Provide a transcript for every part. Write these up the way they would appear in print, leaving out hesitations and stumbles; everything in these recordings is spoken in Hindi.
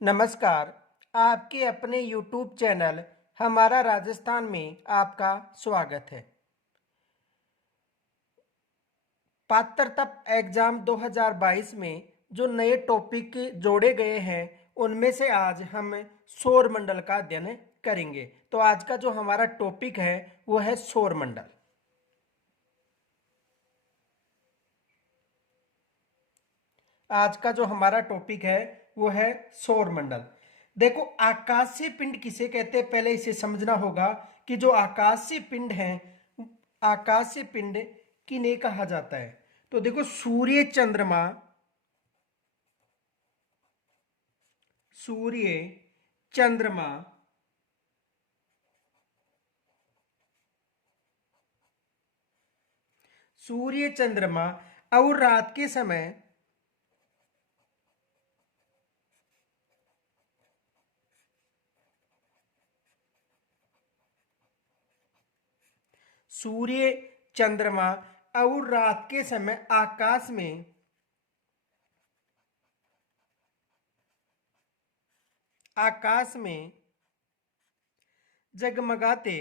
नमस्कार। आपके अपने YouTube चैनल हमारा राजस्थान में आपका स्वागत है। पात्रता एग्जाम 2022 में जो नए टॉपिक जोड़े गए हैं उनमें से आज हम सौर मंडल का अध्ययन करेंगे। तो आज का जो हमारा टॉपिक है वो है सौर मंडल। आज का जो हमारा टॉपिक है वो है सौर मंडल। देखो, आकाशीय पिंड किसे कहते हैं पहले इसे समझना होगा कि जो आकाशीय पिंड है, आकाशीय पिंड किन्हें कहा जाता है। तो देखो, सूर्य चंद्रमा, सूर्य चंद्रमा सूर्य चंद्रमा और रात के समय सूर्य चंद्रमा और रात के समय आकाश में जगमगाते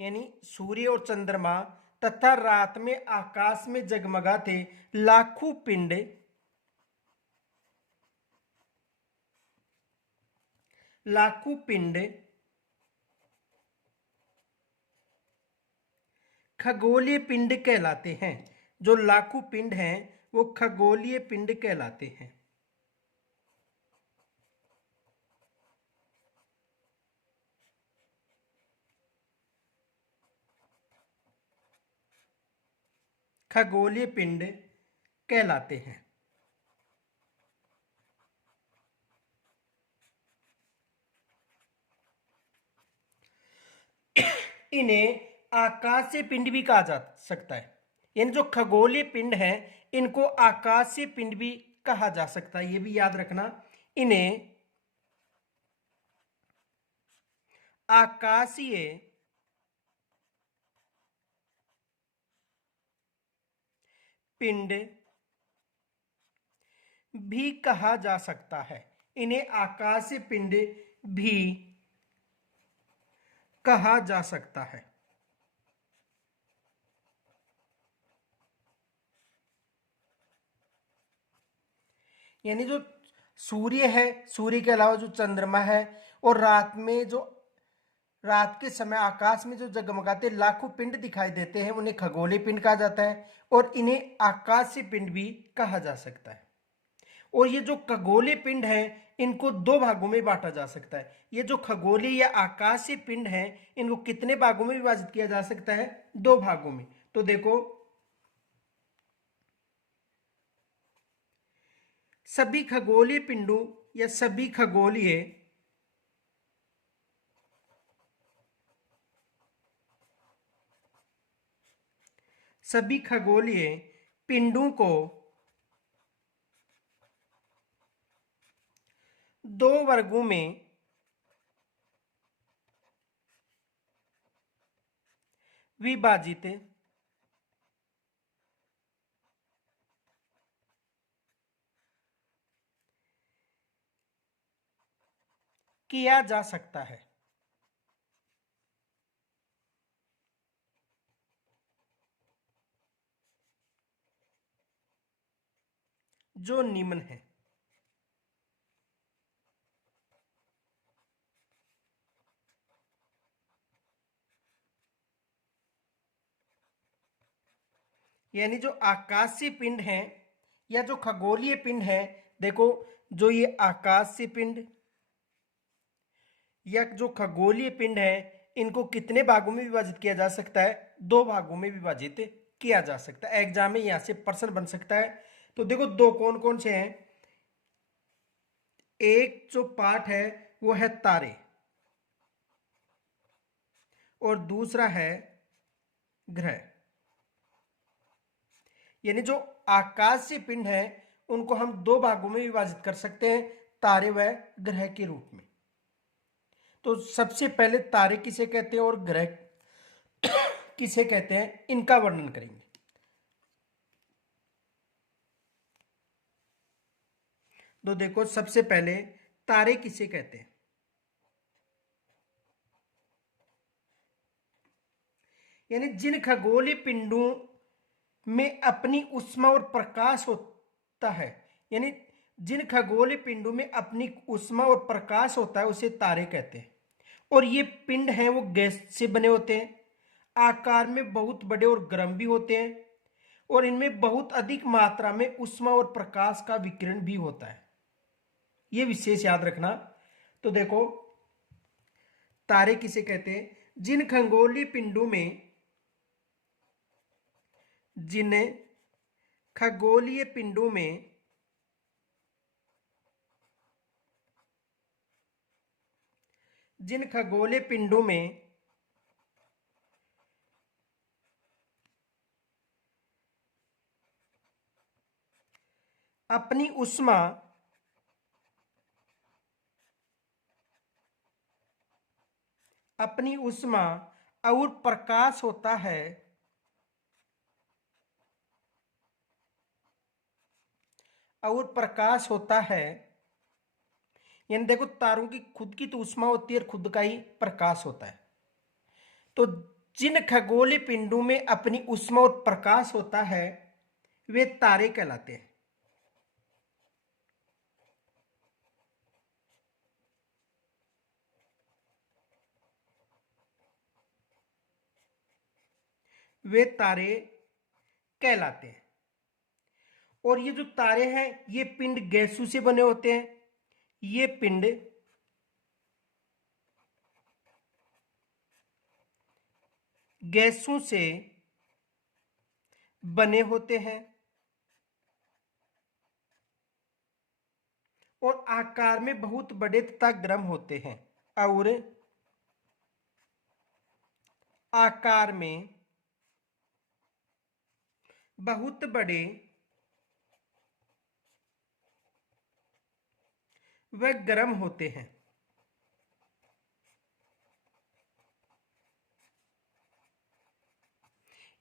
यानी सूर्य और चंद्रमा तथा रात में आकाश में जगमगाते लाखों पिंड खगोलीय पिंड कहलाते हैं। जो लाखों पिंड हैं वो खगोलीय पिंड कहलाते हैं। खगोलीय पिंड कहलाते हैं। इन्हें आकाशीय पिंड भी कहा जा सकता है। यानी जो खगोलीय पिंड हैं इनको आकाशीय पिंड भी कहा जा सकता है, ये भी याद रखना। इन्हें आकाशीय पिंड भी कहा जा सकता है। इन्हें आकाशीय पिंड भी कहा जा सकता है। यानी जो सूर्य है, सूर्य के अलावा जो चंद्रमा है और रात के समय आकाश में जो जगमगाते लाखों पिंड दिखाई देते हैं उन्हें खगोलीय पिंड कहा जाता है और इन्हें आकाशीय पिंड भी कहा जा सकता है। और ये जो खगोलीय पिंड है इनको दो भागों में बांटा जा सकता है। ये जो खगोलीय या आकाशीय पिंड है इनको कितने भागों में विभाजित किया जा सकता है? दो भागों में। तो देखो, सभी खगोलीय पिंडों या सभी खगोलीय पिंडों को दो वर्गों में विभाजित किया जा सकता है, जो निम्न है। यानी जो आकाशीय पिंड हैं या जो खगोलीय पिंड है, देखो, जो ये आकाशीय पिंड या जो खगोलीय पिंड है इनको कितने भागों में विभाजित किया जा सकता है? दो भागों में विभाजित किया जा सकता है। एग्जाम में यहां से प्रश्न बन सकता है। तो देखो, दो कौन कौन से हैं? एक जो पार्ट है वो है तारे और दूसरा है ग्रह। यानी जो आकाशीय पिंड है उनको हम दो भागों में विभाजित कर सकते हैं, तारे व ग्रह के रूप में। तो सबसे पहले तारे किसे कहते हैं और ग्रह किसे कहते हैं, इनका वर्णन करेंगे। तो देखो सबसे पहले तारे किसे कहते हैं? यानी जिन खगोलीय पिंडों में अपनी ऊष्मा और प्रकाश होता है, यानी जिन खगोलीय पिंडों में अपनी ऊष्मा और प्रकाश होता है उसे तारे कहते हैं। और ये पिंड हैं वो गैस से बने होते हैं, आकार में बहुत बड़े और गर्म भी होते हैं, और इनमें बहुत अधिक मात्रा में ऊष्मा और प्रकाश का विकिरण भी होता है। ये विशेष याद रखना। तो देखो तारे किसे कहते हैं? जिन खगोलीय पिंडों में जिन खगोलीय पिंडों में जिन खगोलीय पिंडों में अपनी ऊष्मा और प्रकाश होता है, यानी देखो तारों की खुद की तो ऊष्मा होती है और खुद का ही प्रकाश होता है। तो जिन खगोलीय पिंडों में अपनी ऊष्मा और प्रकाश होता है वे तारे कहलाते हैं। वे तारे कहलाते हैं। और ये जो तारे हैं ये पिंड गैसों से बने होते हैं। ये पिंड गैसों से बने होते हैं और आकार में बहुत बड़े तथा गर्म होते हैं, और आकार में बहुत बड़े व गर्म होते हैं।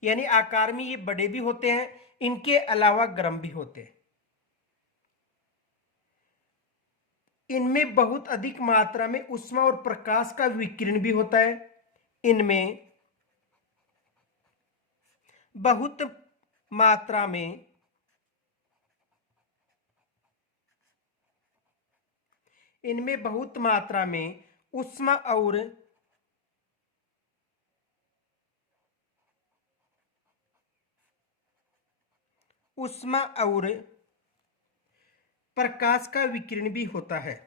यानी आकार में ये बड़े भी होते हैं, इनके अलावा गर्म भी होते हैं। इनमें बहुत अधिक मात्रा में ऊष्मा और प्रकाश का विकिरण भी होता है। इनमें बहुत मात्रा में ऊष्मा और प्रकाश का विकिरण भी होता है।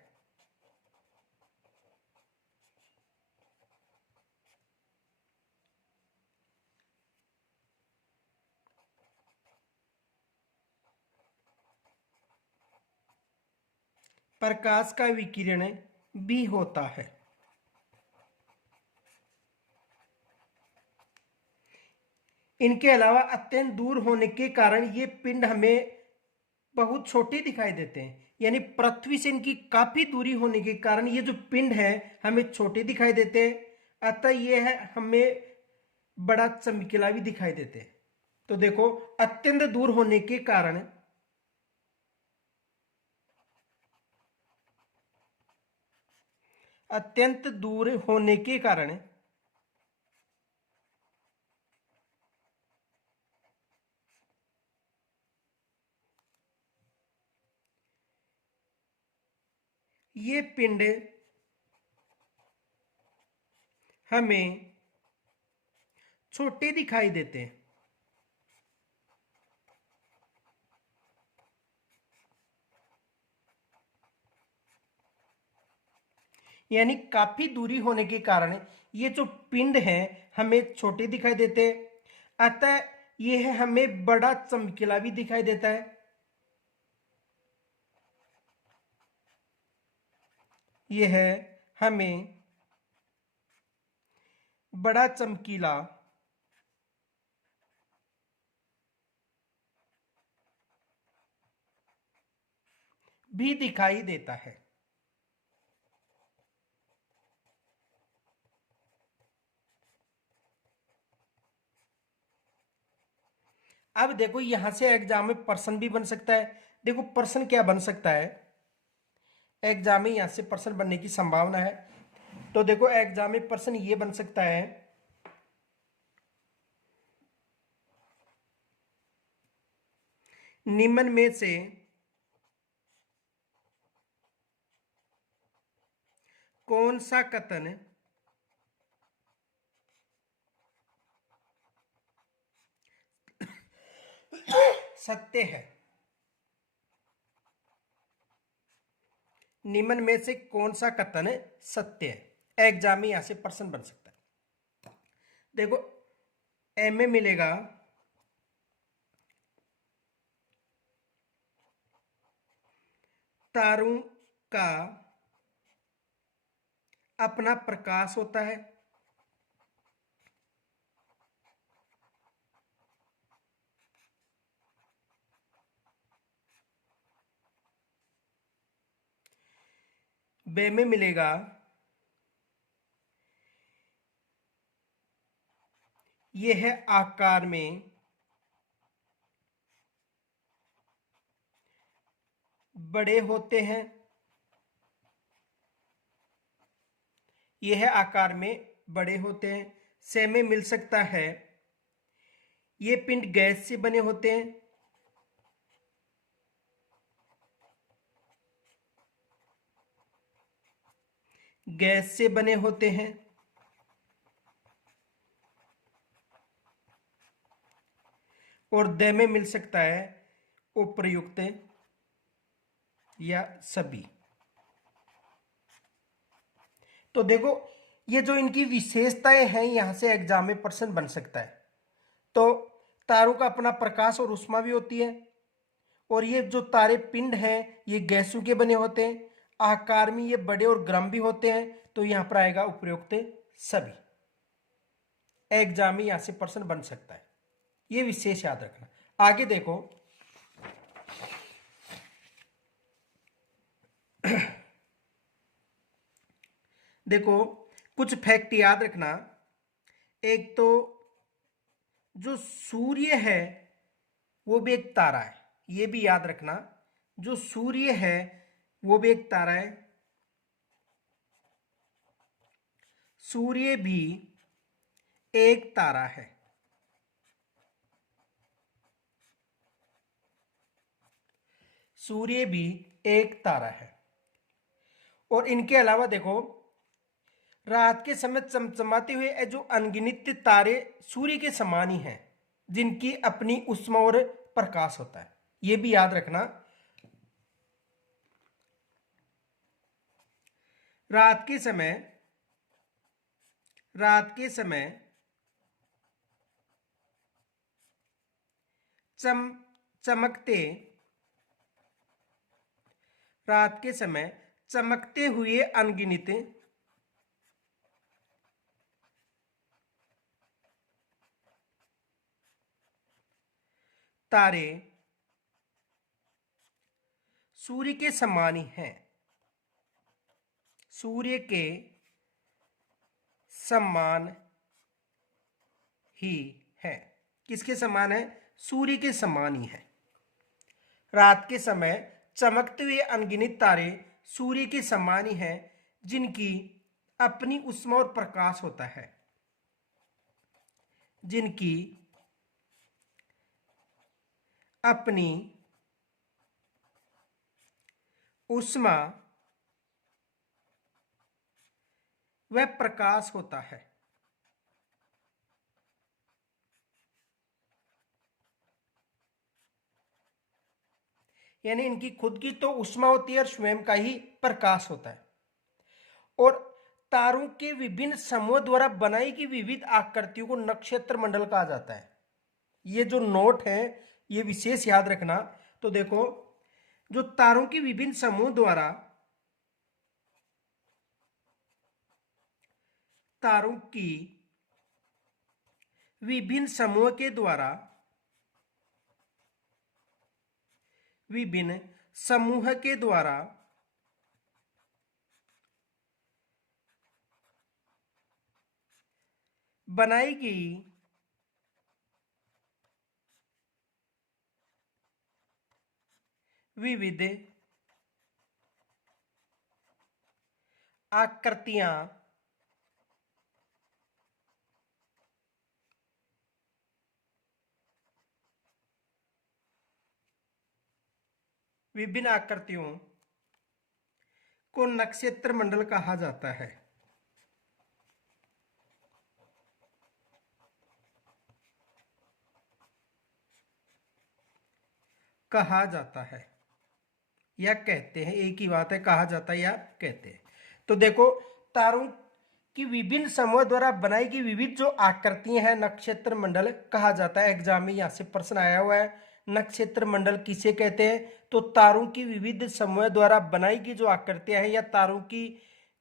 प्रकाश का विकिरण भी होता है। इनके अलावा अत्यंत दूर होने के कारण ये पिंड हमें बहुत छोटे दिखाई देते हैं। यानी पृथ्वी से इनकी काफी दूरी होने के कारण ये जो पिंड है हमें छोटे दिखाई देते हैं, अतः ये है हमें बड़ा चमकीला भी दिखाई देते हैं। तो देखो अत्यंत दूर होने के कारण ये पिंड हमें छोटे दिखाई देते हैं। यानी काफी दूरी होने के कारण ये जो पिंड हैं हमें छोटे दिखाई देते हैं, अतः यह हमें बड़ा चमकीला भी दिखाई देता है। यह हमें बड़ा चमकीला भी दिखाई देता है। अब देखो यहां से एग्जाम में प्रश्न भी बन सकता है। देखो प्रश्न क्या बन सकता है एग्जाम में यहाँ से पर्सन बनने की संभावना है। तो देखो एग्जाम में पर्सन ये बन सकता है, निम्न में से कौन सा कथन सत्य है। निम्न में से कौन सा कथन सत्य है, एग्जाम में यहां से प्रश्न बन सकता है। देखो एम में मिलेगा तारों का अपना प्रकाश होता है। बे में मिलेगा यह आकार में बड़े होते हैं। यह आकार में बड़े होते हैं। से में मिल सकता है ये पिंड गैस से बने होते हैं। गैस से बने होते हैं। और द में मिल सकता है उपर्युक्त या सभी। तो देखो ये जो इनकी विशेषताएं हैं यहां से एग्जाम में प्रश्न बन सकता है। तो तारों का अपना प्रकाश और ऊष्मा भी होती है, और ये जो तारे पिंड हैं ये गैसों के बने होते हैं। आकार में ये बड़े और गर्म भी होते हैं। तो यहां पर आएगा उपयुक्त सभी। एग्जाम में यहां से प्रश्न बन सकता है, ये विशेष याद रखना। आगे देखो देखो कुछ फैक्ट याद रखना। एक तो जो सूर्य है वो भी एक तारा है, ये भी याद रखना। जो सूर्य है वो भी एक तारा है। सूर्य भी एक तारा है। सूर्य भी एक तारा है। और इनके अलावा देखो रात के समय चमचमाते हुए जो अनगिनत तारे सूर्य के समान ही हैं, जिनकी अपनी ऊष्मा और प्रकाश होता है, ये भी याद रखना। रात के समय चमकते रात के समय चमकते हुए अनगिनत तारे सूर्य के समान ही हैं। सूर्य के समान ही है। किसके समान है? सूर्य के समान ही है। रात के समय चमकते हुए अनगिनत तारे सूर्य के समान ही हैं, जिनकी अपनी ऊष्मा और प्रकाश होता है। जिनकी अपनी ऊष्मा व प्रकाश होता है। यानी इनकी खुद की तो ऊष्मा होती है और स्वयं का ही प्रकाश होता है। और तारों के विभिन्न समूह द्वारा बनाई गई विविध आकृतियों को नक्षत्र मंडल कहा जाता है। ये जो नोट है ये विशेष याद रखना। तो देखो जो तारों के विभिन्न समूह द्वारा तारों की विभिन्न समूह के द्वारा विभिन्न समूह के द्वारा बनाई गई विविध आकृतियां विभिन्न आकृतियों को नक्षत्र मंडल कहा जाता है। कहा जाता है या कहते हैं, एक ही बात है, कहा जाता है या कहते हैं। तो देखो, तारों की विभिन्न समूह द्वारा बनाई गई विविध जो आकृतियां हैं नक्षत्र मंडल कहा जाता है। एग्जाम में यहां से प्रश्न आया हुआ है, नक्षत्र मंडल किसे कहते हैं? तो तारों की विविध समूह द्वारा बनाई गई जो आकृतियां हैं या तारों की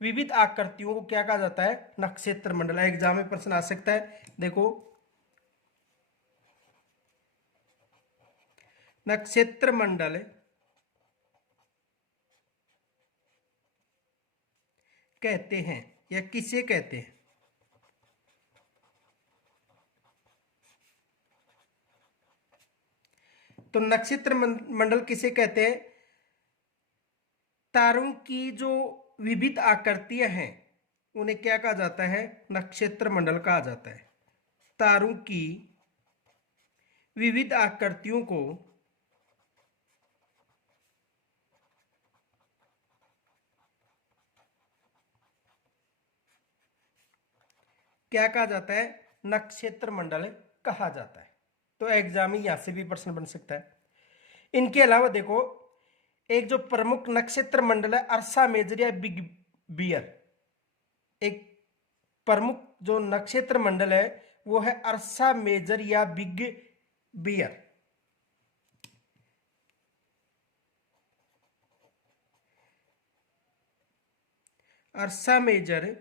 विविध आकृतियों को क्या कहा जाता है? नक्षत्र मंडल। एग्जाम में प्रश्न आ सकता है। देखो, नक्षत्र मंडल कहते हैं या किसे कहते हैं? तो नक्षत्र मंडल किसे कहते हैं? तारों की जो विविध आकृतियां हैं उन्हें क्या कहा जाता है? नक्षत्र मंडल कहा जाता है। तारों की विविध आकृतियों को क्या कहा जाता है? नक्षत्र मंडल कहा जाता है। तो एग्जाम में यहां से भी प्रश्न बन सकता है। इनके अलावा देखो, एक जो प्रमुख नक्षत्र मंडल है अर्सा मेजर या बिग बियर। एक प्रमुख जो नक्षत्र मंडल है वो है अर्सा मेजर या बिग बियर। अर्सा मेजर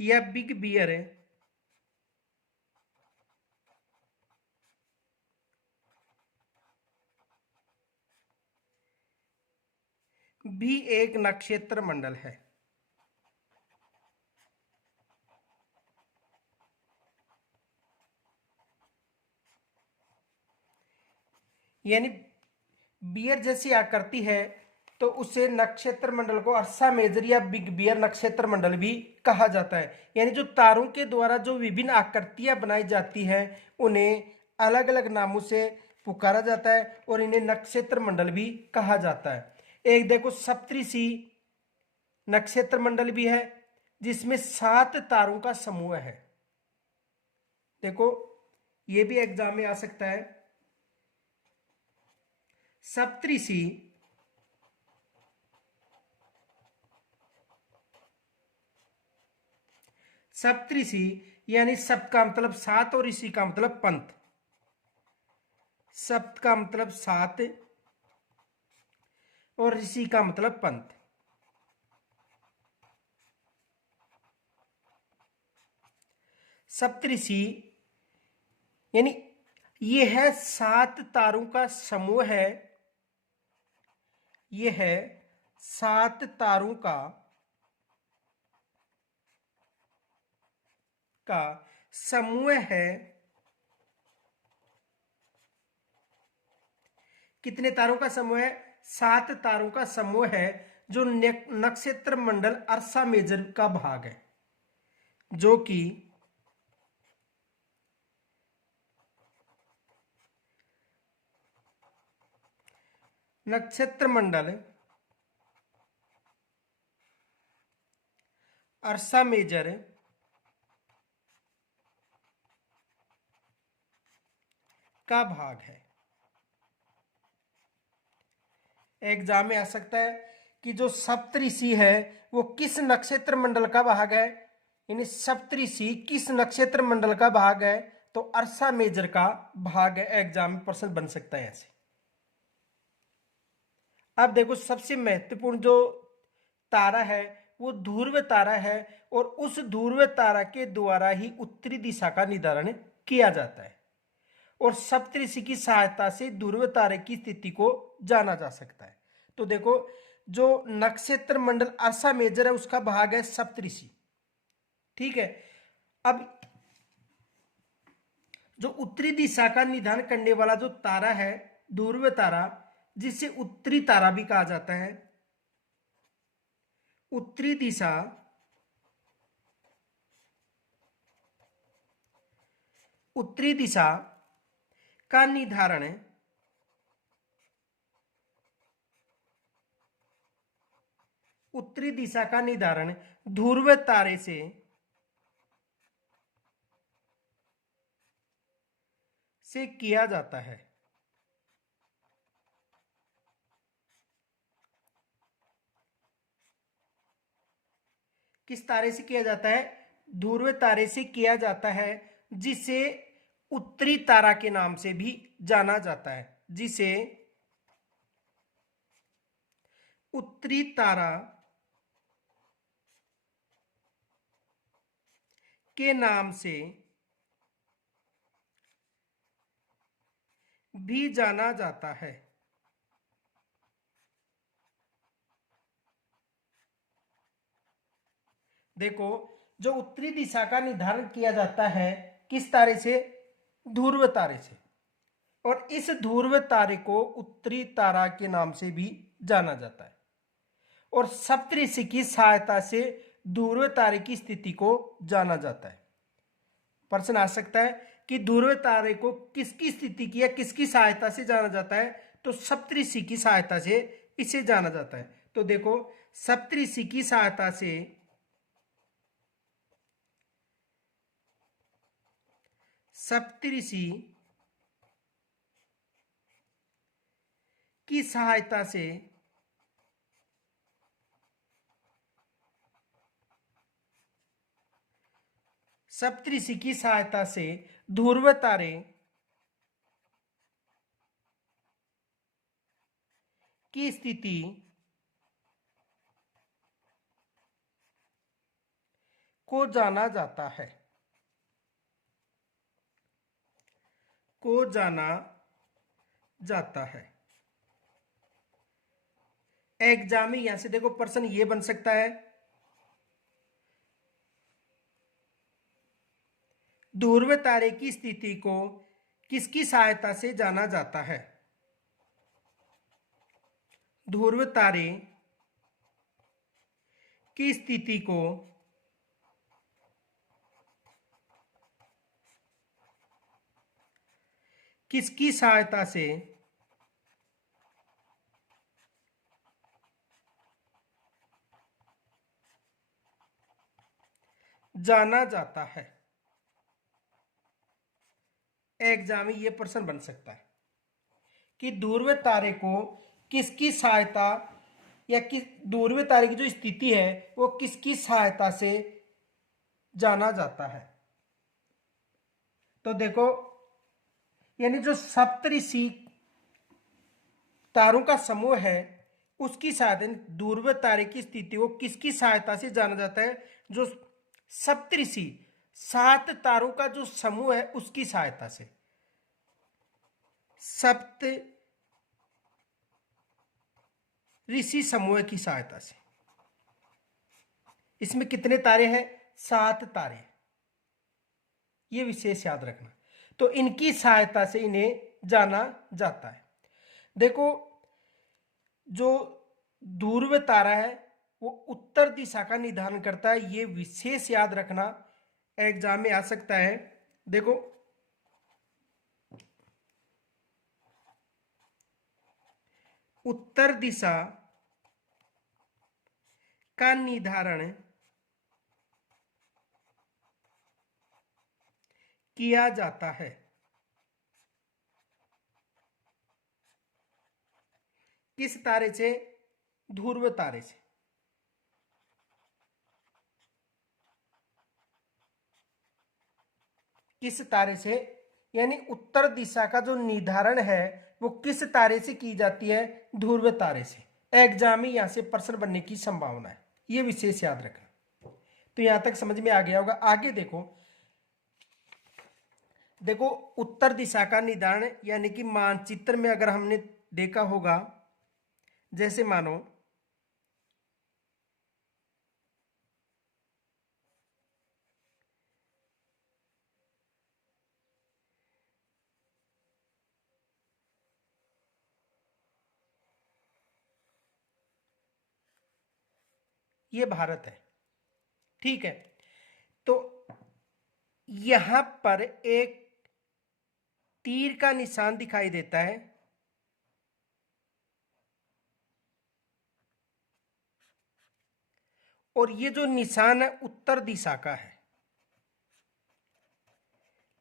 या बिग बियर भी एक नक्षत्र मंडल है। यानी बियर जैसी आकृति है तो उसे नक्षत्र मंडल को अर्सा मेजर या बिग बियर नक्षत्र मंडल भी कहा जाता है। यानी जो तारों के द्वारा जो विभिन्न आकृतियां बनाई जाती हैं उन्हें अलग अलग नामों से पुकारा जाता है और इन्हें नक्षत्र मंडल भी कहा जाता है। एक देखो, सप्तऋषि नक्षत्र मंडल भी है जिसमें 7 तारों का समूह है। देखो, ये भी एग्जाम में आ सकता है। सप्तऋषि सप्तऋषि यानी सप्त का मतलब 7 और ऋषि का मतलब पंथ। सप्त का मतलब 7 और ऋषि का मतलब पंथ। सप्तऋषि यानी यह है 7 तारों का समूह है। यह है 7 तारों का समूह है। कितने तारों का समूह है? 7 तारों का समूह है जो नक्षत्र मंडल अर्सा मेजर का भाग है, जो कि नक्षत्र मंडल अर्सा मेजर का भाग है। एग्जाम में आ सकता है कि जो सप्तऋषि है वो किस नक्षत्र मंडल का भाग है। यानी सप्तऋषि किस नक्षत्र मंडल का भाग है? तो अर्सा मेजर का भाग है। एग्जाम में प्रश्न बन सकता है ऐसे। अब देखो, सबसे महत्वपूर्ण जो तारा है वो ध्रुव तारा है और उस ध्रुव तारा के द्वारा ही उत्तरी दिशा का निर्धारण किया जाता है और सप्तऋषि की सहायता से ध्रुव तारे की स्थिति को जाना जा सकता है। तो देखो, जो नक्षत्र मंडल अर्सा मेजर है उसका भाग है सप्तऋषि। ठीक है। अब जो उत्तरी दिशा का निधान करने वाला जो तारा है ध्रुव तारा, जिसे उत्तरी तारा भी कहा जाता है। उत्तरी दिशा का निर्धारण ध्रुव तारे से किया जाता है। किस तारे से किया जाता है? ध्रुव तारे से किया जाता है, जिसे उत्तरी तारा के नाम से भी जाना जाता है। जिसे उत्तरी तारा के नाम से भी जाना जाता है। देखो, जो उत्तरी दिशा का निर्धारण किया जाता है किस तारे से? ध्रुव तारे से। और इस ध्रुव तारे को उत्तरी तारा के नाम से भी जाना जाता है। और सप्तऋषि की सहायता से ध्रुव तारे की स्थिति को जाना जाता है। प्रश्न आ सकता है कि ध्रुव तारे को किसकी स्थिति की या किसकी सहायता से जाना जाता है? तो सप्तऋषि की सहायता से इसे जाना जाता है। तो देखो, सप्तऋषि की सहायता से सप्तऋषि की सहायता से सप्तऋषि की सहायता से ध्रुव तारे की स्थिति को जाना जाता है। एग्जाम में यहां से देखो प्रश्न ये बन सकता है, ध्रुव तारे की स्थिति को किसकी सहायता से जाना जाता है? ध्रुव तारे की स्थिति को किसकी सहायता से जाना जाता है? एग्जाम में ये प्रश्न बन सकता है कि ध्रुव तारे को किसकी सहायता या किस ध्रुव तारे की जो स्थिति है वो किसकी सहायता से जाना जाता है। तो देखो, यानी जो सप्तऋषि तारों का समूह है उसकी सहायता, ध्रुव तारे की स्थिति को किसकी सहायता से जाना जाता है? जो सप्तऋषि 7 तारों का जो समूह है उसकी सहायता से। सप्त ऋषि समूह की सहायता से। इसमें कितने तारे हैं? 7 तारे। ये विशेष याद रखना। तो इनकी सहायता से इन्हें जाना जाता है। देखो, जो ध्रुव तारा है वो उत्तर दिशा का निर्धारण करता है। ये विशेष याद रखना, एग्जाम में आ सकता है। देखो, उत्तर दिशा का निर्धारण किया जाता है किस तारे से? ध्रुव तारे से। किस तारे से? यानी उत्तर दिशा का जो निर्धारण है वो किस तारे से की जाती है? ध्रुव तारे से। एग्जाम में यहां से प्रश्न बनने की संभावना है, ये विशेष याद रखना। तो यहां तक समझ में आ गया होगा। आगे देखो, उत्तर दिशा का निर्धारण यानी कि मानचित्र में अगर हमने देखा होगा, जैसे मानो ये भारत है। ठीक है, तो यहां पर एक तीर का निशान दिखाई देता है, और ये जो निशान है उत्तर दिशा का है।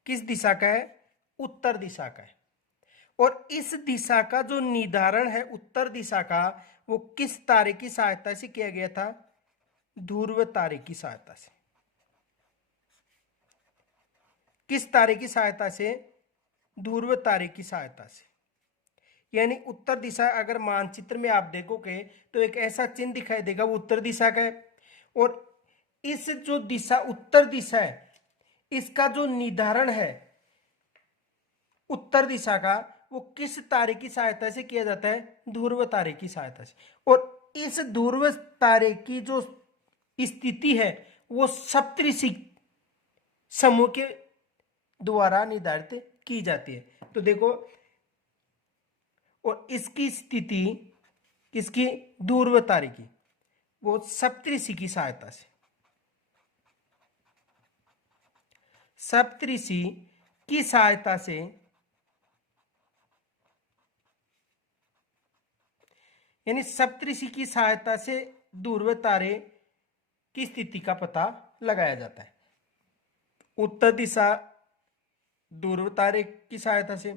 किस दिशा का है? उत्तर दिशा का है। और इस दिशा का जो निर्धारण है उत्तर दिशा का, वो किस तारे की सहायता से किया गया था? ध्रुव तारे की सहायता से। किस तारे की सहायता से? ध्रुव तारे की सहायता से। यानी उत्तर दिशा, अगर मानचित्र में आप देखोगे तो एक ऐसा चिन्ह दिखाई देगा, वो उत्तर दिशा का है। और इस जो दिशा उत्तर दिशा है, इसका जो निर्धारण है उत्तर दिशा का, वो किस तारे की सहायता से किया जाता है? ध्रुव तारे की सहायता से। और इस ध्रुव तारे की जो स्थिति है वो सप्तऋषि समूह के द्वारा निर्धारित की जाती है। तो देखो, और इसकी स्थिति किसकी? ध्रुव तारे की, वो सप्तऋषि की सहायता से। सप्तऋषि की सहायता से, यानी सप्तऋषि की सहायता से ध्रुव तारे की स्थिति का पता लगाया जाता है। उत्तर दिशा ध्रुव तारे की सहायता से,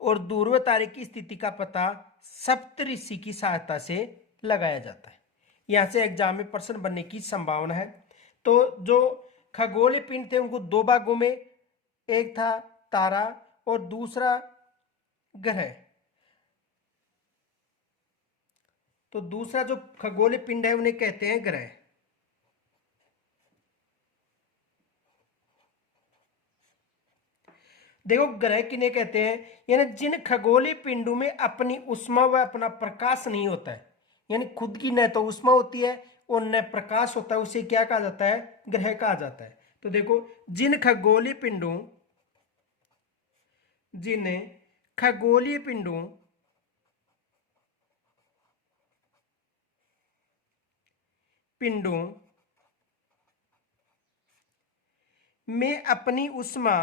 और ध्रुव तारे की स्थिति का पता सप्तऋषि की सहायता से लगाया जाता है। यहां से एग्जाम में प्रश्न बनने की संभावना है। तो जो खगोलीय पिंड थे उनको दो भागों में, एक था तारा और दूसरा ग्रह। तो दूसरा जो खगोलीय पिंड है उन्हें कहते हैं ग्रह। देखो, ग्रह किन्हें कहते हैं? यानी जिन खगोलीय पिंडों में अपनी उष्मा व अपना प्रकाश नहीं होता है, यानी खुद की न तो उष्मा होती है और न प्रकाश होता है, उसे क्या कहा जाता है? ग्रह कहा जाता है। तो देखो, जिन खगोलीय पिंडों पिंडों में अपनी उष्मा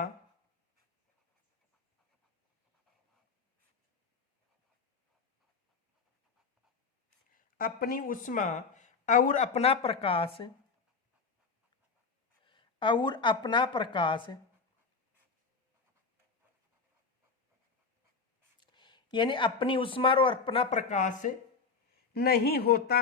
और अपना प्रकाश यानी अपनी उष्मा और अपना प्रकाश नहीं होता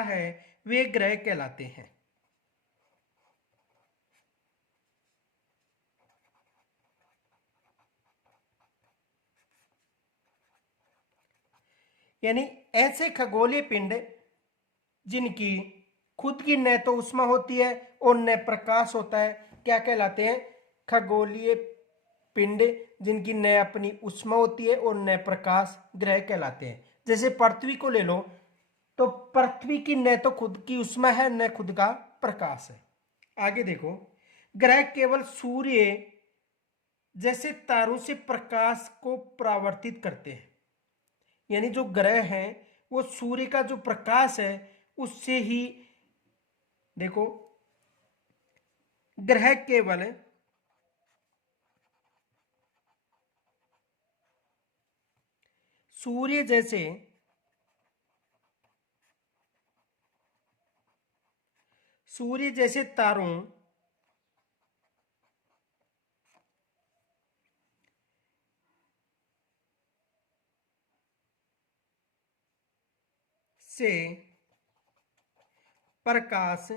है, वे ग्रह कहलाते हैं। यानी ऐसे खगोलीय पिंड जिनकी खुद की न तो उष्मा होती है और न प्रकाश होता है, क्या कहलाते हैं? खगोलीय पिंड जिनकी न अपनी उष्मा होती है और न प्रकाश, ग्रह कहलाते हैं। जैसे पृथ्वी को ले लो, तो पृथ्वी की न तो खुद की उष्मा है न खुद का प्रकाश है। आगे देखो, ग्रह केवल सूर्य जैसे तारों से प्रकाश को परावर्तित करते हैं। यानी जो ग्रह हैं वो सूर्य का जो प्रकाश है उससे ही, देखो, ग्रह केवल सूर्य जैसे तारों से प्रकाश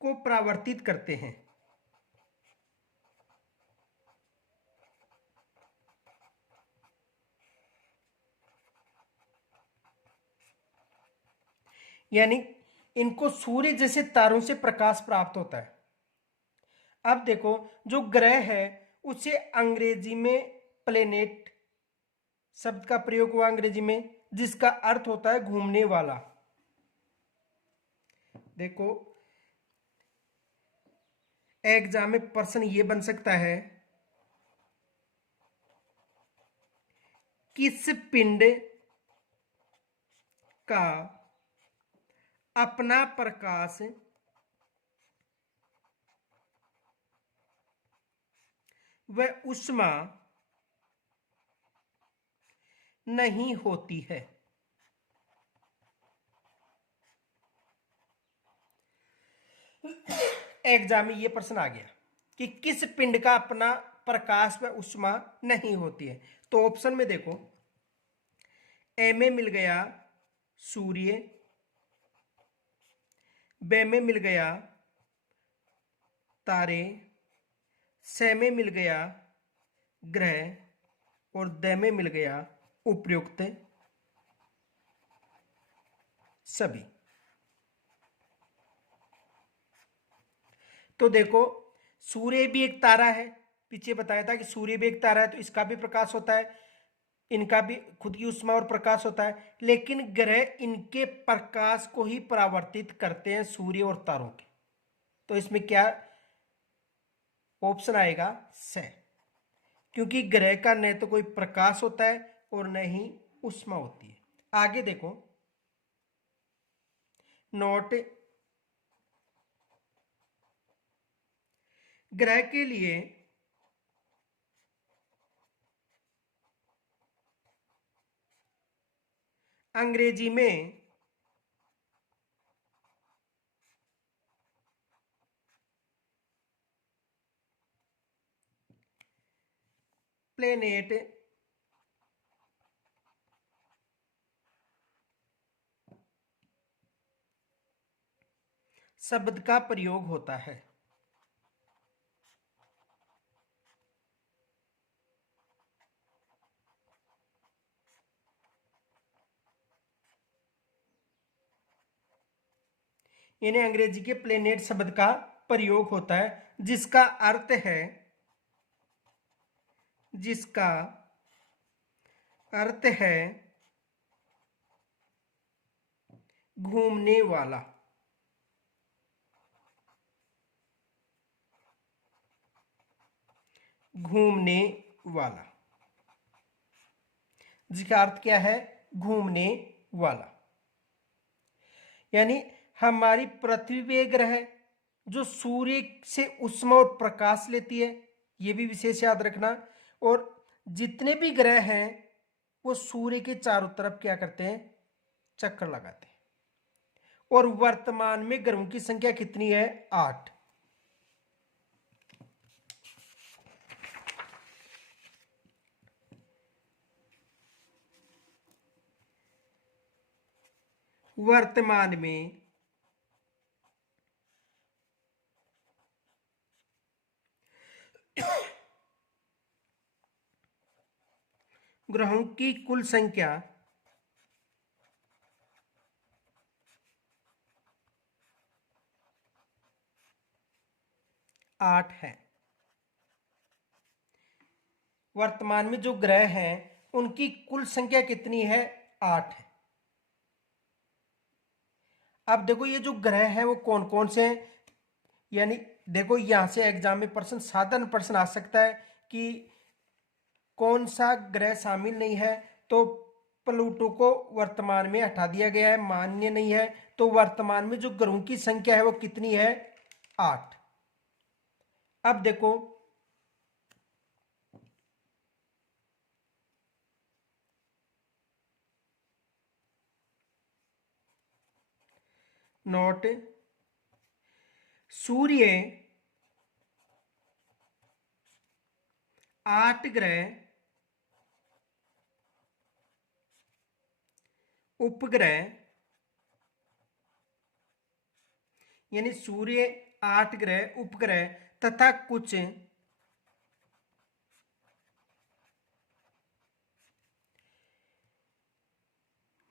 को परावर्तित करते हैं। यानी इनको सूर्य जैसे तारों से प्रकाश प्राप्त होता है। अब देखो, जो ग्रह है उसे अंग्रेजी में प्लेनेट शब्द का प्रयोग हुआ अंग्रेजी में, जिसका अर्थ होता है घूमने वाला। देखो, एग्जाम में प्रश्न ये बन सकता है किस पिंड का अपना प्रकाश व ऊष्मा नहीं होती है? एग्जाम में ये प्रश्न आ गया कि किस पिंड का अपना प्रकाश व ऊष्मा नहीं होती है। तो ऑप्शन में देखो, ए में मिल गया सूर्य, बे में मिल गया तारे, से में मिल गया ग्रह और द में मिल गया उपयुक्त सभी। तो देखो, सूर्य भी एक तारा है, पीछे बताया था कि सूर्य भी एक तारा है, तो इसका भी प्रकाश होता है, इनका भी खुद की ऊष्मा और प्रकाश होता है, लेकिन ग्रह इनके प्रकाश को ही परावर्तित करते हैं सूर्य और तारों के। तो इसमें क्या ऑप्शन आएगा? से, क्योंकि ग्रह का न तो कोई प्रकाश होता है और न ही ऊष्मा होती है। आगे देखो, नोट, ग्रह के लिए अंग्रेजी में प्लेनेट शब्द का प्रयोग होता है। यानी अंग्रेजी के प्लेनेट शब्द का प्रयोग होता है, जिसका अर्थ है घूमने वाला। घूमने वाला, जिसका अर्थ क्या है? घूमने वाला। यानी हमारी पृथ्वी भी एक ग्रह है जो सूर्य से ऊष्मा और प्रकाश लेती है, यह भी विशेष याद रखना। और जितने भी ग्रह हैं वो सूर्य के चारों तरफ क्या करते हैं? चक्कर लगाते हैं। और वर्तमान में ग्रहों की संख्या कितनी है? 8। वर्तमान में ग्रहों की कुल संख्या 8 है। वर्तमान में जो ग्रह हैं उनकी कुल संख्या कितनी है? 8 है। अब देखो, ये जो ग्रह हैं वो कौन कौन से हैं? यानी देखो, यहां से एग्जाम में प्रश्न, साधारण प्रश्न आ सकता है कि कौन सा ग्रह शामिल नहीं है। तो प्लूटो को वर्तमान में हटा दिया गया है, मान्य नहीं है। तो वर्तमान में जो ग्रहों की संख्या है वो कितनी है? 8। अब देखो, नोट, सूर्य 8 ग्रह, उपग्रह, यानी सूर्य 8 ग्रह, उपग्रह तथा कुछ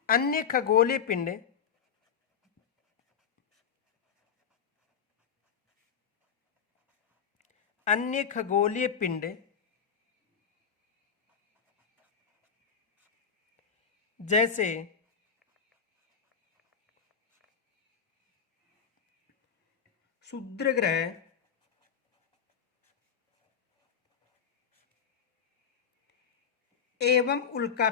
अन्य खगोलीय पिंड जैसे क्षुद्र ग्रह, एवं उल्का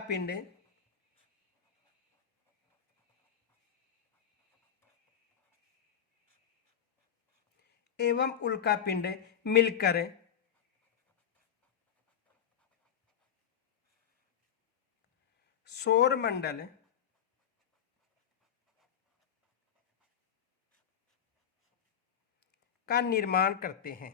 पिंड मिलकर सौर मंडल का निर्माण करते हैं।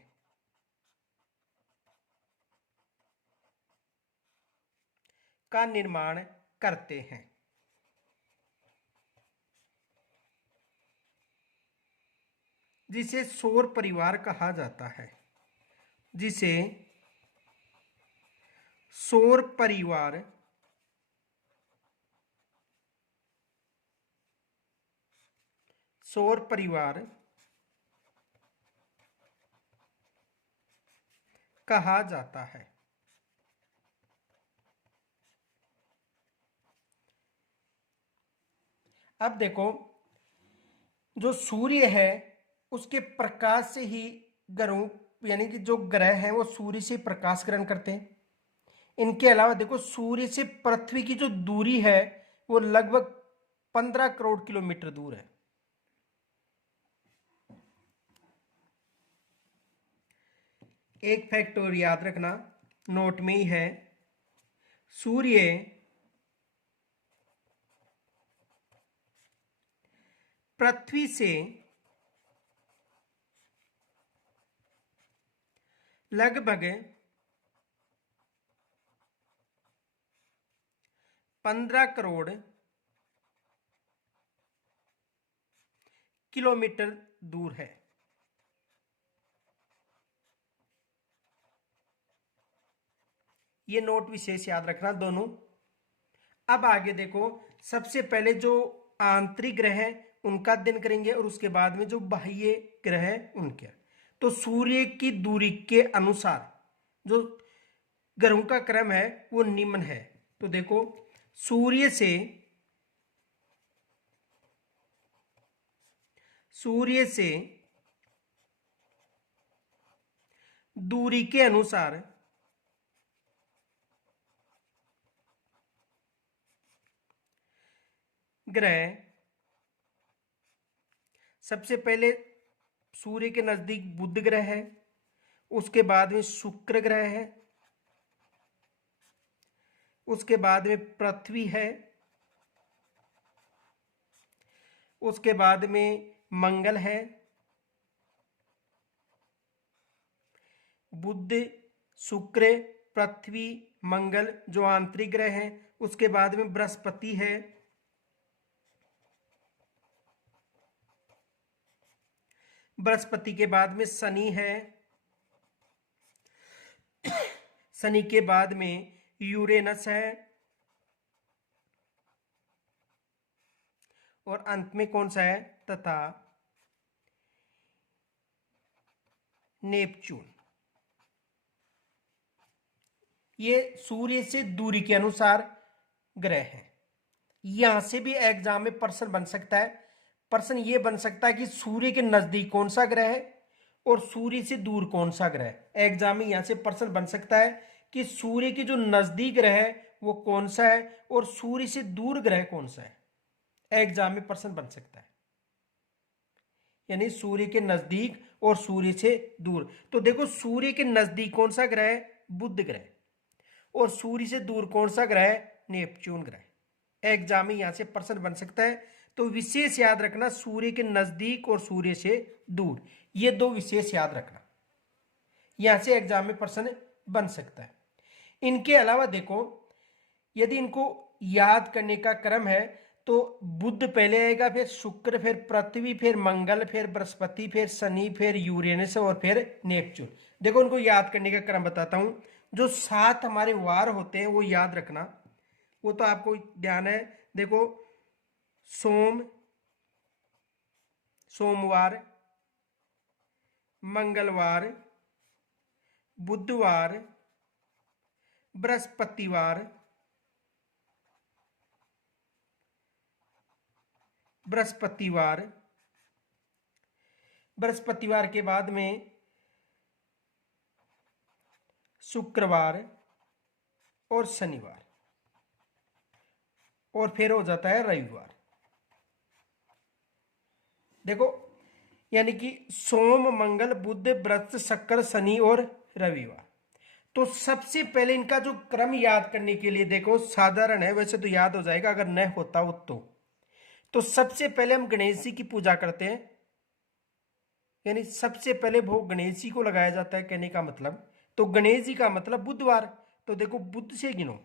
जिसे सौर परिवार कहा जाता है। जिसे सौर परिवार कहा जाता है। अब देखो, जो सूर्य है उसके प्रकाश से ही ग्रहों यानी कि जो ग्रह हैं वो सूर्य से प्रकाश ग्रहण करते हैं। इनके अलावा देखो, सूर्य से पृथ्वी की जो दूरी है वो लगभग 15 करोड़ किलोमीटर दूर है। एक फैक्ट और याद रखना, नोट में ही है, सूर्य पृथ्वी से लगभग 15 करोड़ किलोमीटर दूर है। ये नोट विशेष याद रखना दोनों। अब आगे देखो, सबसे पहले जो आंतरिक ग्रह हैं उनका अध्ययन करेंगे और उसके बाद में जो बाह्य ग्रह हैं उनके। तो सूर्य की दूरी के अनुसार जो ग्रहों का क्रम है वो निम्न है। तो देखो, सूर्य से दूरी के अनुसार ग्रह, सबसे पहले सूर्य के नजदीक बुध ग्रह है, उसके बाद में शुक्र ग्रह है, उसके बाद में पृथ्वी है, उसके बाद में मंगल है। बुध, शुक्र, पृथ्वी, मंगल जो आंतरिक ग्रह हैं। उसके बाद में बृहस्पति है, बृहस्पति के बाद में शनि है, शनि के बाद में यूरेनस है, और अंत में कौन सा है, तथा नेपच्यून। ये सूर्य से दूरी के अनुसार ग्रह हैं। यहां से भी एग्जाम में प्रश्न बन सकता है। प्रश्न ये बन सकता है कि सूर्य के नजदीक कौन सा ग्रह है और सूर्य से दूर कौन सा ग्रह है। एग्जाम में यहां से प्रश्न बन सकता है कि सूर्य के जो नजदीक ग्रह है वो कौन सा है और सूर्य से दूर ग्रह कौन सा है। एग्जाम में प्रश्न बन सकता है, यानी सूर्य के नजदीक और सूर्य से दूर। तो देखो, सूर्य के नजदीक कौन सा ग्रह है, बुध ग्रह, और सूर्य से दूर कौन सा ग्रह है, नेपच्यून ग्रह। एग्जाम में यहां से प्रश्न बन सकता है। तो विशेष याद रखना, सूर्य के नजदीक और सूर्य से दूर, ये दो विशेष याद रखना, यहां से एग्जाम में प्रश्न बन सकता है। इनके अलावा देखो, यदि इनको याद करने का क्रम है तो बुध पहले आएगा, फिर शुक्र, फिर पृथ्वी, फिर मंगल, फिर बृहस्पति, फिर शनि, फिर यूरेनस और फिर नेपच्यून। देखो, उनको याद करने का क्रम बताता हूं। जो 7 हमारे वार होते हैं वो याद रखना, वो तो आपको ध्यान है। देखो, सोमवार, मंगलवार, बुधवार, बृहस्पतिवार, बृहस्पतिवार के बाद में शुक्रवार और शनिवार। और फिर हो जाता है रविवार। देखो, यानी कि सोम मंगल बुध बृहस्पति शुक्र शनि और रविवार। तो सबसे पहले इनका जो क्रम याद करने के लिए देखो साधारण है, वैसे तो याद हो जाएगा अगर न होता हो तो सबसे पहले हम गणेश जी की पूजा करते हैं, यानी सबसे पहले भोग गणेश जी को लगाया जाता है। कहने का मतलब, तो गणेश जी का मतलब बुधवार। तो देखो बुध से गिनो,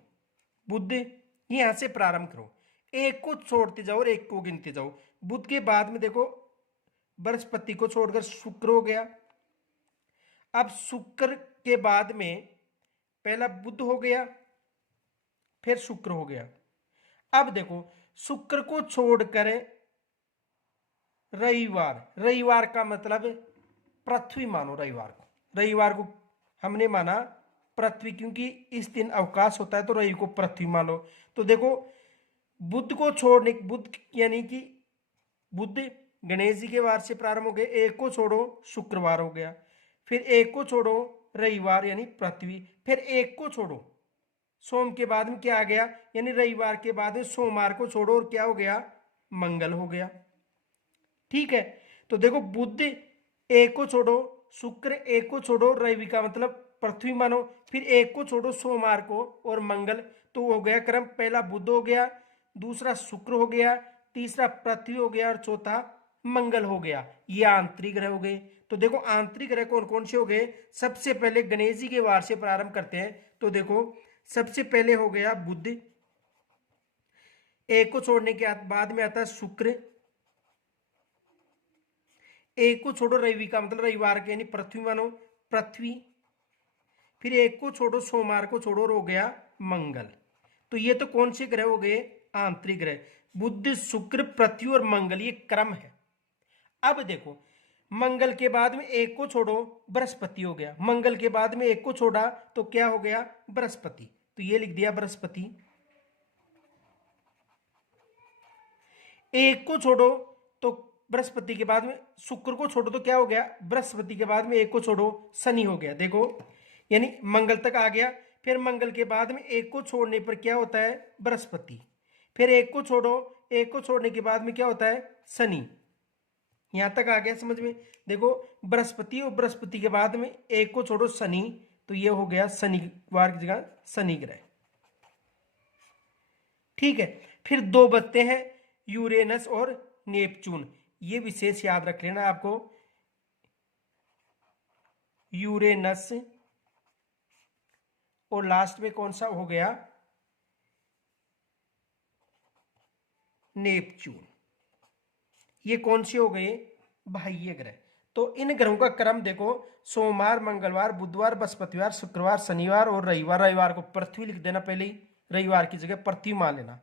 बुध यहां से प्रारंभ करो, एक को छोड़ते जाओ और एक को गिनते जाओ। बुध के बाद में देखो बृहस्पति को छोड़कर शुक्र हो गया। अब शुक्र के बाद में पहला बुध हो गया, फिर शुक्र हो गया। अब देखो शुक्र को छोड़कर रविवार, रविवार का मतलब पृथ्वी मानो। रविवार को हमने माना पृथ्वी, क्योंकि इस दिन अवकाश होता है तो रवि को पृथ्वी मान लो। तो देखो बुध को छोड़ने, बुध यानी कि बुध गणेश जी के वार से प्रारंभ हो गए, एक को छोड़ो शुक्रवार हो गया, फिर एक को छोड़ो रविवार यानी पृथ्वी, फिर एक को छोड़ो सोम के बाद में क्या आ गया, यानी रविवार के बाद में सोमवार को छोड़ो और क्या हो गया, मंगल हो गया। ठीक है, तो देखो बुध एक को छोड़ो, शुक्र एक को छोड़ो, रवि का मतलब पृथ्वी मानो, फिर एक को छोड़ो सोमवार को और मंगल। तो हो गया क्रम, पहला बुध हो गया, दूसरा शुक्र हो गया, तीसरा पृथ्वी हो गया और चौथा मंगल हो गया। ये आंतरिक ग्रह हो गए। तो देखो आंतरिक ग्रह कौन कौन से हो गए, सबसे पहले गणेश जी के वार से प्रारंभ करते हैं। तो देखो सबसे पहले हो गया बुध, एक को छोड़ने के बाद में आता है शुक्र, एक को छोड़ो रवि का मतलब रविवार के यानी पृथ्वी मानो, पृथ्वी, फिर एक को छोड़ो सोमवार को छोड़ो और हो गया मंगल। तो ये तो कौन से ग्रह हो गए, आंतरिक ग्रह, बुध शुक्र पृथ्वी और मंगल, ये क्रम है। अब देखो मंगल के बाद में एक को छोड़ो बृहस्पति हो गया, मंगल के बाद में एक को छोड़ा तो क्या हो गया, बृहस्पति। तो ये लिख दिया बृहस्पति। एक को छोड़ो तो बृहस्पति के बाद में शुक्र को छोड़ो तो क्या हो गया, बृहस्पति के बाद में एक को छोड़ो शनि हो गया। देखो यानी मंगल तक आ गया, फिर मंगल के बाद में एक को छोड़ने पर क्या होता है, बृहस्पति, फिर एक को छोड़ो, एक को छोड़ने के बाद में क्या होता है, शनि। यहां तक आ गया समझ में। देखो बृहस्पति और बृहस्पति के बाद में एक को छोड़ो शनि, तो ये हो गया शनिवार की जगह शनि ग्रह। ठीक है, फिर दो बचते हैं यूरेनस और नेपच्यून, ये विशेष याद रख लेना आपको, यूरेनस और लास्ट में कौन सा हो गया, नेपच्यून। ये कौन से हो गए, बाह्य ग्रह। तो इन ग्रहों का क्रम देखो, सोमवार मंगलवार बुधवार बृहस्पतिवार शुक्रवार शनिवार और रविवार। रविवार को पृथ्वी लिख देना पहले ही, रविवार की जगह पृथ्वी मान लेना।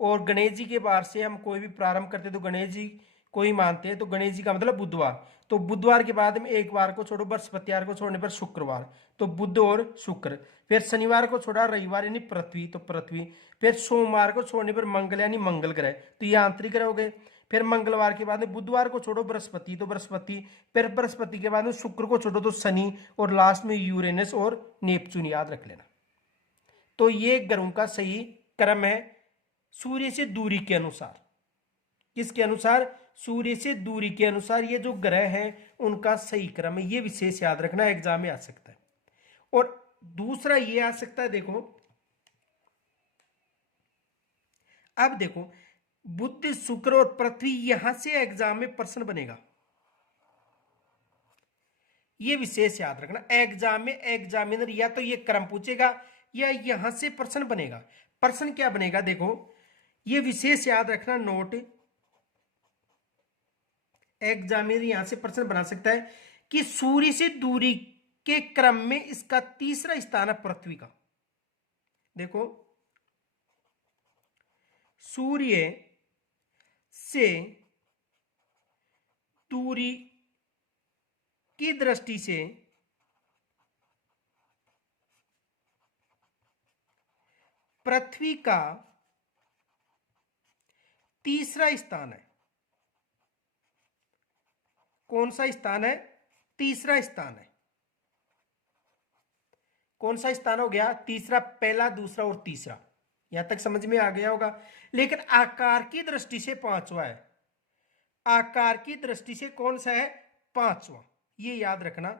और गणेश जी के बार से हम कोई भी प्रारंभ करते तो गणेश जी को ही मानते हैं, तो गणेश जी का मतलब बुधवार। तो बुधवार के बाद में एक बार को छोड़ो बृहस्पतिवार को छोड़ने पर शुक्रवार, तो बुध और शुक्र, फिर शनिवार को छोड़ा रविवार यानी पृथ्वी, तो पृथ्वी, फिर सोमवार को छोड़ने पर मंगल यानी मंगल ग्रह, तो ये आंतरिक ग्रह हो गए। फिर मंगलवार के बाद में बुधवार को छोड़ो बृहस्पति, तो बृहस्पति, फिर बृहस्पति के बाद में शुक्र को छोड़ो तो शनि, और लास्ट में यूरेनस और नेपच्यून याद रख लेना। तो ये ग्रहों का सही क्रम है सूर्य से दूरी के अनुसार। किसके अनुसार, सूर्य से दूरी के अनुसार ये जो ग्रह हैं उनका सही क्रम है। ये विशेष याद रखना, एग्जाम में आ सकता है। और दूसरा ये आ सकता है, देखो अब देखो बुध शुक्र और पृथ्वी, यहां से एग्जाम में प्रश्न बनेगा, ये विशेष याद रखना। एग्जाम में एग्जामिनर या तो ये क्रम पूछेगा या यहां से प्रश्न बनेगा। प्रश्न क्या बनेगा, देखो ये विशेष याद रखना नोट, एग्जामिनर यहां से प्रश्न बना सकता है कि सूर्य से दूरी के क्रम में इसका तीसरा स्थान है पृथ्वी का। देखो सूर्य से दूरी की दृष्टि से पृथ्वी का तीसरा स्थान है। कौन सा स्थान है, तीसरा स्थान है। कौन सा स्थान हो गया, तीसरा, पहला दूसरा और तीसरा, यहां तक समझ में आ गया होगा। लेकिन आकार की दृष्टि से पांचवा है, आकार की दृष्टि से कौन सा है, पांचवा, ये याद रखना।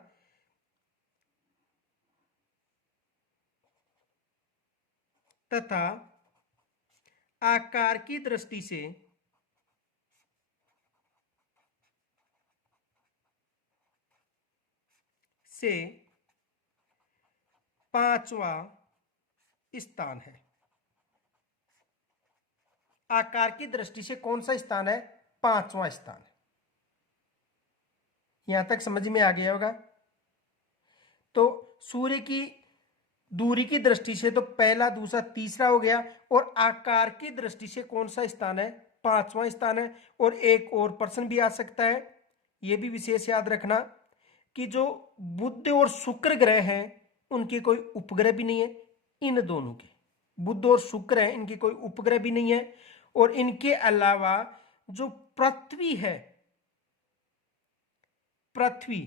तथा आकार की दृष्टि से पांचवा स्थान है। आकार की दृष्टि से कौन सा स्थान है, पांचवा स्थान। यहां तक समझ में आ गया होगा। तो सूर्य की दूरी की दृष्टि से तो पहला, दूसरा, तीसरा हो गया, और आकार की दृष्टि से कौन सा स्थान है, पांचवा स्थान है। और एक और प्रश्न भी आ सकता है, यह भी विशेष याद रखना कि जो बुध और शुक्र ग्रह हैं उनके कोई उपग्रह भी नहीं है, इन दोनों के, बुध और शुक्र है, इनके कोई उपग्रह भी नहीं है। और इनके अलावा जो पृथ्वी है, पृथ्वी,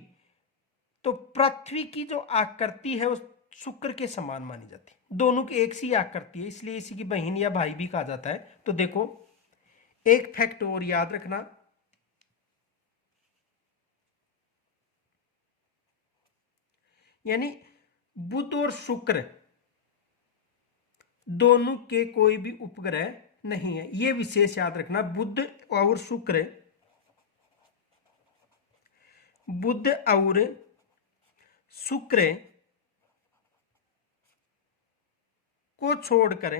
तो पृथ्वी की जो आकृति है उस शुक्र के समान मानी जाती है। दोनों की एक सी आकृति है, इसलिए इसी की बहन या भाई भी कहा जाता है। तो देखो एक फैक्ट और याद रखना, यानी बुध और शुक्र दोनों के कोई भी उपग्रह नहीं है, यह विशेष याद रखना। बुध और शुक्र, बुध और शुक्र को छोड़कर,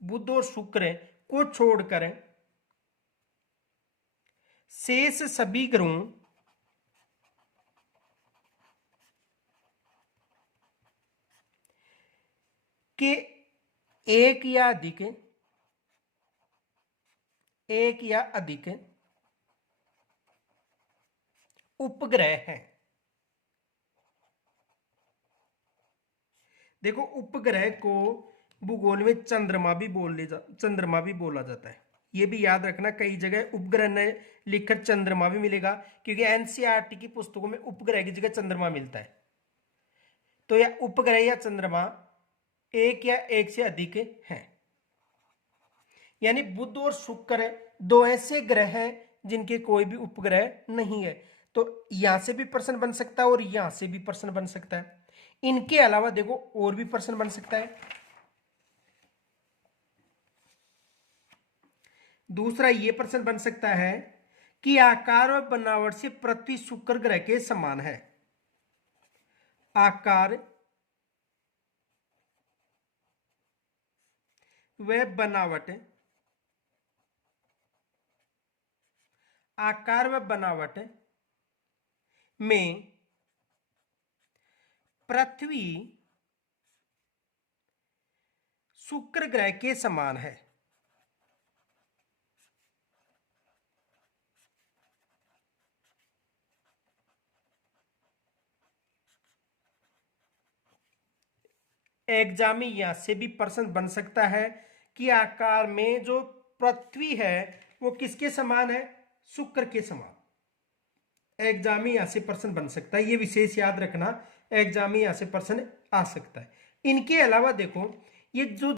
बुध और शुक्र को छोड़कर शेष सभी ग्रहों के एक या अधिक उपग्रह हैं। देखो उपग्रह को भूगोल में चंद्रमा भी बोला जाता है, ये भी याद रखना। कई जगह उपग्रह ने लिखकर चंद्रमा भी मिलेगा, क्योंकि एनसीईआरटी की पुस्तकों में उपग्रह की जगह चंद्रमा मिलता है। तो यह उपग्रह या चंद्रमा एक या एक से अधिक हैं, यानी बुध और शुक्र दो ऐसे ग्रह हैं जिनके कोई भी उपग्रह नहीं है। तो यहां से भी प्रश्न बन सकता है और यहां से भी प्रश्न बन सकता है। इनके अलावा देखो और भी प्रश्न बन सकता है। दूसरा ये प्रश्न बन सकता है कि आकार और बनावट से पृथ्वी शुक्र ग्रह के समान है। आकार व बनावट, आकार व बनावट में पृथ्वी शुक्र ग्रह के समान है। एग्जाम में यहां से भी प्रश्न बन सकता है कि आकार में जो पृथ्वी है वो किसके समान है, शुक्र के समान। एग्जाम में यहां से प्रश्न बन सकता है, ये विशेष याद रखना। एग्जाम में यहां से प्रश्न आ सकता है। इनके अलावा देखो ये जो